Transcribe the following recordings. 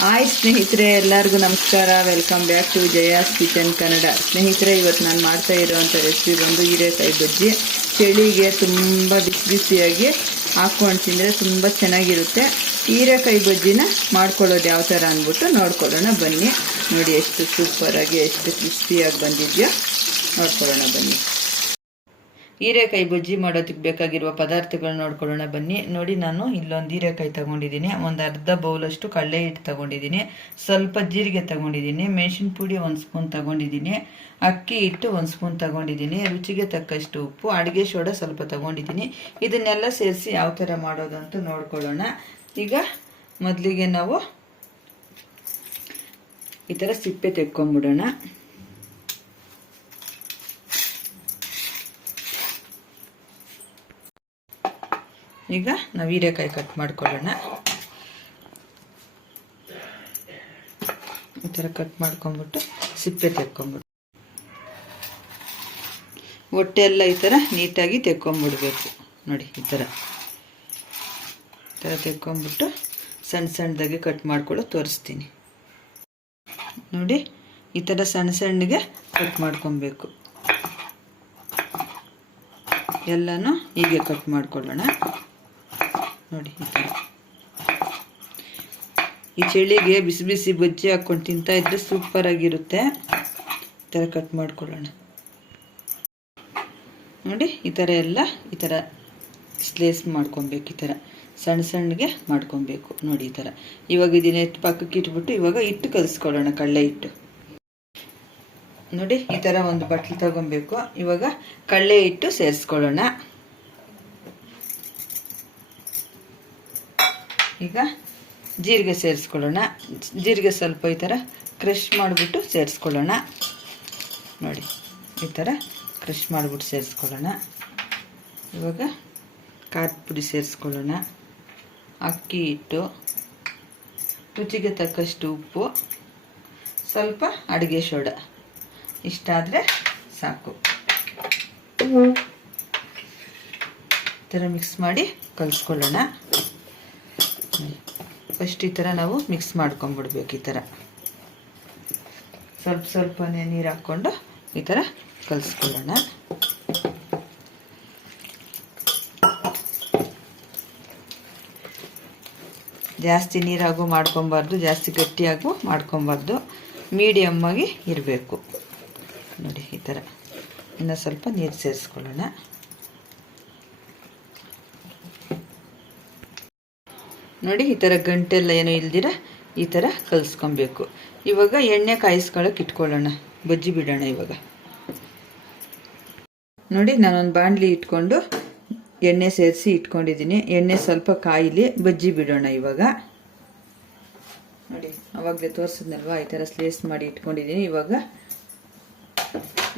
Hi ಸ್ನೇಹಿತರೆ, ಎಲ್ಲರಿಗೂ ನಮಸ್ಕಾರ. Welcome back to Jaya's kitchen Kannada. ಸ್ನೇಹಿತರೆ, ಇವತ್ತು ನಾನು ಮಾಡ್ತಾ ಇರೋವಂಥ ರೆಸಿಪಿ ಬಂದು ಹೀರೆಕಾಯಿ ಬಜ್ಜಿ. ಚಳಿಗೆ ತುಂಬ ಬಿಸಿ ಬಿಸಿಯಾಗಿ ಹಾಕ್ಕೊಂಡು ತಿಂದರೆ ತುಂಬ ಚೆನ್ನಾಗಿರುತ್ತೆ. ಹೀರೆಕಾಯಿ ಬಜ್ಜಿನ ಮಾಡ್ಕೊಳ್ಳೋದು ಯಾವ ಥರ ಅಂದ್ಬಿಟ್ಟು ನೋಡ್ಕೊಳ್ಳೋಣ ಬನ್ನಿ. ನೋಡಿ ಎಷ್ಟು ಸೂಪರಾಗಿ ಎಷ್ಟು ಕ್ರಿಸ್ಪಿಯಾಗಿ ಬಂದಿದೆಯೋ ನೋಡ್ಕೊಳ್ಳೋಣ ಬನ್ನಿ. ಹೀರೆಕಾಯಿ ಬಜ್ಜಿ ಮಾಡೋದಕ್ಕೆ ಬೇಕಾಗಿರುವ ಪದಾರ್ಥಗಳು ನೋಡ್ಕೊಳ್ಳೋಣ ಬನ್ನಿ. ನೋಡಿ, ನಾನು ಇಲ್ಲೊಂದು ಹೀರೆಕಾಯಿ ತಗೊಂಡಿದ್ದೀನಿ, ಒಂದು ಅರ್ಧ ಬೌಲಷ್ಟು ಕಡಲೆ ಹಿಟ್ಟು ತಗೊಂಡಿದ್ದೀನಿ, ಸ್ವಲ್ಪ ಜೀರಿಗೆ ತಗೊಂಡಿದ್ದೀನಿ, ಮೆಣಸಿನ ಪುಡಿ 1 ಸ್ಪೂನ್ ತಗೊಂಡಿದ್ದೀನಿ, ಅಕ್ಕಿ ಹಿಟ್ಟು 1 ಸ್ಪೂನ್ ತಗೊಂಡಿದ್ದೀನಿ, ರುಚಿಗೆ ತಕ್ಕಷ್ಟು ಉಪ್ಪು, ಅಡುಗೆ ಸೋಡಾ ಸ್ವಲ್ಪ ತಗೊಂಡಿದ್ದೀನಿ. ಇದನ್ನೆಲ್ಲ ಸೇರಿಸಿ ಯಾವ ಥರ ಮಾಡೋದು ಅಂತ ನೋಡ್ಕೊಳ್ಳೋಣ. ಈಗ ಮೊದಲಿಗೆ ನಾವು ಈ ಥರ ಸಿಪ್ಪೆ ತೆಕ್ಕೊಂಬಿಡೋಣ. ಈಗ ನಾವು ಹೀರೆಕಾಯಿ ಕಟ್ ಮಾಡ್ಕೊಳ್ಳೋಣ. ಈ ಥರ ಕಟ್ ಮಾಡ್ಕೊಂಬಿಟ್ಟು ಸಿಪ್ಪೆ ತೆಕ್ಕೊಂಬಿಟ್ಟು ಹೊಟ್ಟೆ ಎಲ್ಲ ಈ ಥರ ನೀಟಾಗಿ ತೆಕ್ಕೊಂಬಿಡ್ಬೇಕು. ನೋಡಿ, ಈ ಥರ ತೆಕ್ಕೊಂಬಿಟ್ಟು ಸಣ್ಣ ಸಣ್ಣದಾಗಿ ಕಟ್ ಮಾಡ್ಕೊಳ್ಳೋ ತೋರಿಸ್ತೀನಿ. ನೋಡಿ, ಈ ಥರ ಸಣ್ಣ ಸಣ್ಣಗೆ ಕಟ್ ಮಾಡ್ಕೊಬೇಕು. ಎಲ್ಲನೂ ಹೀಗೆ ಕಟ್ ಮಾಡ್ಕೊಳ್ಳೋಣ. ನೋಡಿ, ಈ ಥರ ಈ ಚಳಿಗೆ ಬಿಸಿ ಬಿಸಿ ಬಜ್ಜಿ ಹಾಕ್ಕೊಂಡು ತಿಂತಾ ಇದ್ರೆ ಸೂಪರಾಗಿರುತ್ತೆ. ಈ ಥರ ಕಟ್ ಮಾಡ್ಕೊಳ್ಳೋಣ. ನೋಡಿ, ಈ ಥರ ಎಲ್ಲ ಈ ಥರ ಸ್ಲೇಸ್ ಮಾಡ್ಕೊಬೇಕು. ಈ ಥರ ಸಣ್ಣ ಸಣ್ಣಗೆ ಮಾಡ್ಕೊಬೇಕು. ನೋಡಿ, ಈ ಥರ. ಇವಾಗ ಇದನ್ನ ಪಕ್ಕಕ್ಕೆ ಇಟ್ಬಿಟ್ಟು ಇವಾಗ ಹಿಟ್ಟು ಕಲಿಸ್ಕೊಳ್ಳೋಣ, ಕಡಲೆ ಹಿಟ್ಟು. ನೋಡಿ, ಈ ಥರ ಒಂದು ಬಟ್ಲು ತಗೊಬೇಕು. ಇವಾಗ ಕಡಲೆ ಹಿಟ್ಟು ಸೇರಿಸ್ಕೊಳ್ಳೋಣ. ಈಗ ಜೀರಿಗೆ ಸೇರಿಸ್ಕೊಳ್ಳೋಣ. ಜೀರಿಗೆ ಸ್ವಲ್ಪ ಈ ಥರ ಕ್ರಷ್ ಮಾಡಿಬಿಟ್ಟು ಸೇರಿಸ್ಕೊಳ್ಳೋಣ. ನೋಡಿ, ಈ ಥರ ಕ್ರಷ್ ಮಾಡಿಬಿಟ್ಟು ಸೇರಿಸ್ಕೊಳ್ಳೋಣ. ಇವಾಗ ಖಾರದ ಪುಡಿ ಸೇರಿಸ್ಕೊಳ್ಳೋಣ, ಅಕ್ಕಿ ಹಿಟ್ಟು, ರುಚಿಗೆ ತಕ್ಕಷ್ಟು ಉಪ್ಪು, ಸ್ವಲ್ಪ ಅಡುಗೆ ಸೋಡಾ. ಇಷ್ಟಾದರೆ ಸಾಕು. ಈ ಥರ ಮಿಕ್ಸ್ ಮಾಡಿ ಕಲಿಸ್ಕೊಳ್ಳೋಣ. ಫಸ್ಟ್ ಈ ಥರ ನಾವು ಮಿಕ್ಸ್ ಮಾಡ್ಕೊಂಬಿಡ್ಬೇಕು. ಈ ಥರ ಸ್ವಲ್ಪ ಸ್ವಲ್ಪನೇ ನೀರು ಹಾಕ್ಕೊಂಡು ಈ ಥರ ಕಲಿಸ್ಕೊಳ್ಳೋಣ. ಜಾಸ್ತಿ ನೀರಾಗೂ ಮಾಡ್ಕೊಬಾರ್ದು, ಜಾಸ್ತಿ ಗಟ್ಟಿಯಾಗೂ ಮಾಡ್ಕೊಬಾರ್ದು, ಮೀಡಿಯಮ್ ಆಗಿ ಇರಬೇಕು. ನೋಡಿ, ಈ ಥರ ಇನ್ನು ಸ್ವಲ್ಪ ನೀರು ಸೇರಿಸ್ಕೊಳ್ಳೋಣ. ನೋಡಿ, ಈ ಥರ ಗಂಟೆಲ್ಲ ಏನೋ ಇಲ್ದಿರ ಈ ಥರ ಕಲಿಸ್ಕೊಬೇಕು. ಇವಾಗ ಎಣ್ಣೆ ಕಾಯಿಸ್ಕೊಳ್ಳೋಕೆ ಇಟ್ಕೊಳ್ಳೋಣ, ಬಜ್ಜಿ ಬಿಡೋಣ. ಇವಾಗ ನೋಡಿ, ನಾನೊಂದು ಬಾಣಲಿ ಇಟ್ಕೊಂಡು ಎಣ್ಣೆ ಸೇರಿಸಿ ಇಟ್ಕೊಂಡಿದ್ದೀನಿ. ಎಣ್ಣೆ ಸ್ವಲ್ಪ ಕಾಯಿಲಿ, ಬಜ್ಜಿ ಬಿಡೋಣ. ಇವಾಗ ನೋಡಿ, ಅವಾಗಲೇ ತೋರಿಸಿದ್ನಲ್ವ, ಈ ಥರ ಸ್ಲೇಸ್ ಮಾಡಿ ಇಟ್ಕೊಂಡಿದ್ದೀನಿ. ಇವಾಗ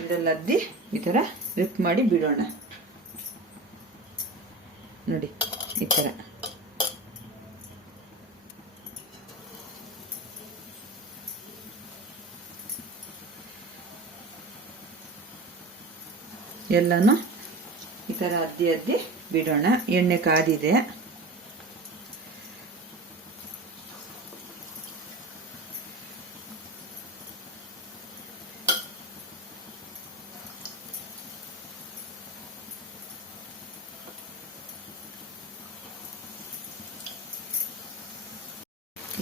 ಇದರಲ್ಲಿ ಅದ್ದಿ ಈ ಥರ ರಿಪ್ ಮಾಡಿ ಬಿಡೋಣ. ನೋಡಿ, ಈ ಥರ. ಎಲ್ಲನೂ ಈ ಥರ ಅದ್ದಿ ಅದ್ದಿ ಬಿಡೋಣ. ಎಣ್ಣೆ ಕಾದಿದೆ.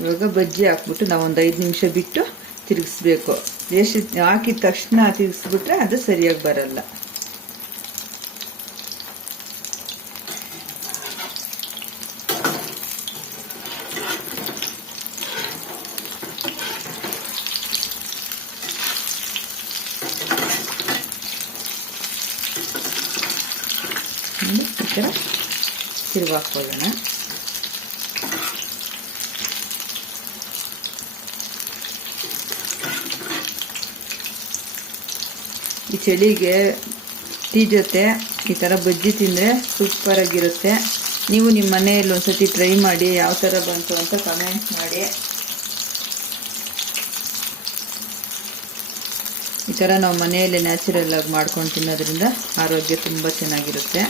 ಇವಾಗ ಬಜ್ಜಿ ಹಾಕ್ಬಿಟ್ಟು ನಾವು ಒಂದು 5 ನಿಮಿಷ ಬಿಟ್ಟು ತಿರುಗಿಸ್ಬೇಕು. ಎಷ್ಟು ಹಾಕಿದ ತಕ್ಷಣ ತಿರುಗಿಸ್ಬಿಟ್ರೆ ಅದು ಸರಿಯಾಗಿ ಬರಲ್ಲ. ಈ ಥರ ತಿರುಗಿ ಹಾಕ್ಕೊಳ್ಳೋಣ. ಈ ಚಳಿಗೆ ಟೀ ಜೊತೆ ಈ ಥರ ಬಜ್ಜಿ ತಿಂದರೆ ಸೂಪರಾಗಿರುತ್ತೆ. ನೀವು ನಿಮ್ಮ ಮನೆಯಲ್ಲಿ ಒಂದ್ಸತಿ ಟ್ರೈ ಮಾಡಿ, ಯಾವ ಥರ ಬಂತು ಅಂತ ಕಮೆಂಟ್ ಮಾಡಿ. ಈ ಥರ ನಾವು ಮನೆಯಲ್ಲೇ ನ್ಯಾಚುರಲ್ ಆಗಿ ಮಾಡ್ಕೊಂಡು ತಿನ್ನೋದ್ರಿಂದ ಆರೋಗ್ಯ ತುಂಬ ಚೆನ್ನಾಗಿರುತ್ತೆ.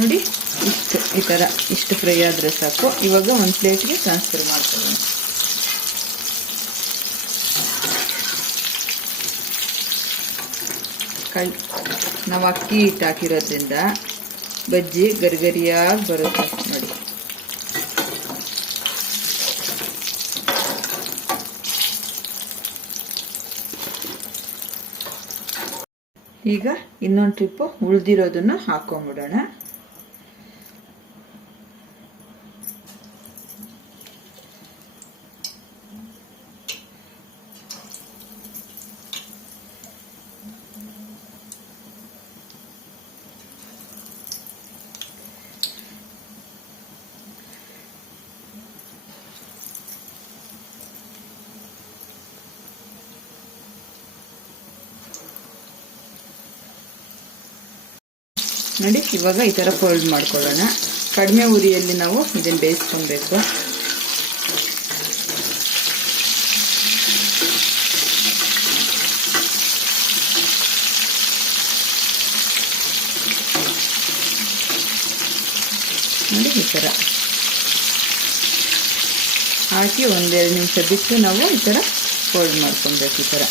ನೋಡಿ, ಈ ಥರ ಇಷ್ಟು ಫ್ರೈ ಆದರೆ ಸಾಕು. ಇವಾಗ ಒಂದು ಪ್ಲೇಟ್ಗೆ ಟ್ರಾನ್ಸ್ಫರ್ ಮಾಡ್ಕೊಳ್ಳೋಣ. ನಾವು ಅಕ್ಕಿ ಹಿಟ್ಟು ಹಾಕಿರೋದ್ರಿಂದ ಬಜ್ಜಿ ಗರಿಗರಿಯಾಗಿ ಬರುತ್ತೆ ನೋಡಿ. ಈಗ ಇನ್ನೊಂದು ಟ್ರಿಪ್ಪು ಉಳಿದಿರೋದನ್ನು ಹಾಕೊಂಡ್ಬಿಡೋಣ. ನೋಡಿ, ಇವಾಗ ಈ ಥರ ಫೋಲ್ಡ್ ಮಾಡ್ಕೊಳ್ಳೋಣ. ಕಡಿಮೆ ಉರಿಯಲ್ಲಿ ನಾವು ಇದನ್ನು ಬೇಯಿಸ್ಕೊಬೇಕು. ನೋಡಿ, ಈ ಥರ ಹಾಕಿ ಒಂದೆರಡು ನಿಮಿಷ ಬಿಟ್ಟು ನಾವು ಈ ಥರ ಫೋಲ್ಡ್ ಮಾಡ್ಕೊಬೇಕು. ಈ ಥರ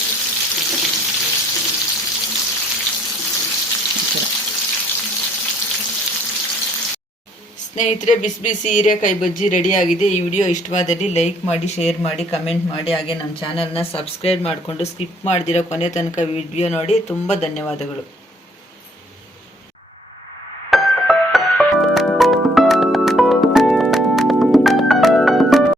ಸ್ನೇಹಿತರೆ, ಬಿಸಿ ಬಿಸಿ ಹೀರೆಕಾಯಿ ಬಜ್ಜಿ ರೆಡಿ ಆಗಿದೆ. ಈ ವಿಡಿಯೋ ಇಷ್ಟವಾದಲ್ಲಿ ಲೈಕ್ ಮಾಡಿ, ಶೇರ್ ಮಾಡಿ, ಕಮೆಂಟ್ ಮಾಡಿ. ಹಾಗೆ ನಮ್ಮ ಚಾನಲ್ನ ಸಬ್ಸ್ಕ್ರೈಬ್ ಮಾಡಿಕೊಂಡು ಸ್ಕಿಪ್ ಮಾಡ್ದಿರೋ ಕೊನೆ ತನಕ ವಿಡಿಯೋ ನೋಡಿ. ತುಂಬ ಧನ್ಯವಾದಗಳು.